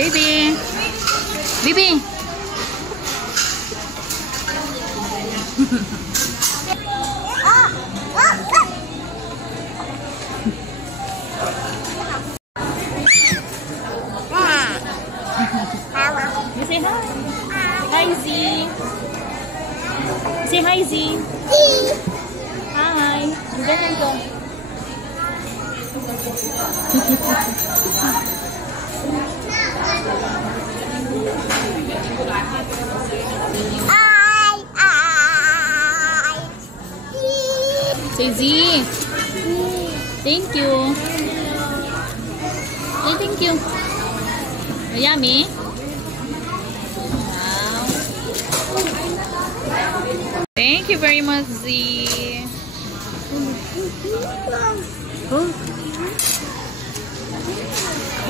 Baby. Baby. You say hi. Hi, Z. Say hi, Z. Hi. Ganyan ko. Say Z. Thank you. Say thank you. Yummy. Wow. Thank you very much, Z.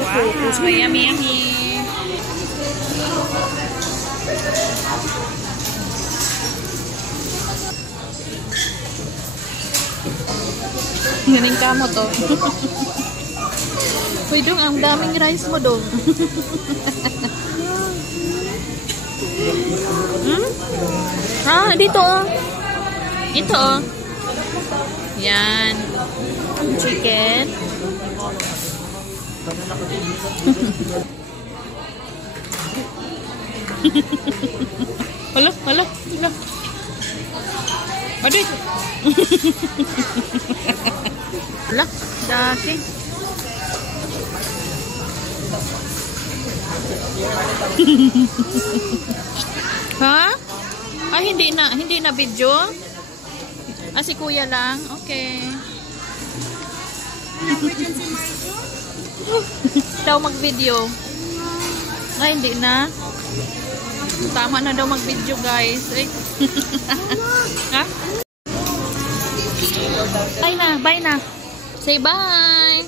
Wow, yummy, yummy. Galing ka mo to. Uy, dong, ang daming rice mo, dong. Ah, dito, oh. Ito, oh. Yan. Chicken. Hala, hala, hala. Adik. Hala, dati. Ha? Ah, hindi na video? Ah, si kuya lang? Okay. Daw mag-video. Ah, hindi na. Tama na daw mag-video, guys. Ay. Ha? Bye na, bye na. Say bye.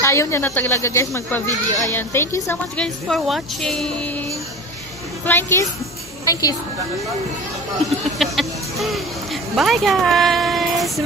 Ayaw niya na talaga, guys, magpa-video. Ayan. Thank you so much, guys, for watching. Flying kiss. Flying kiss. Bye, guys.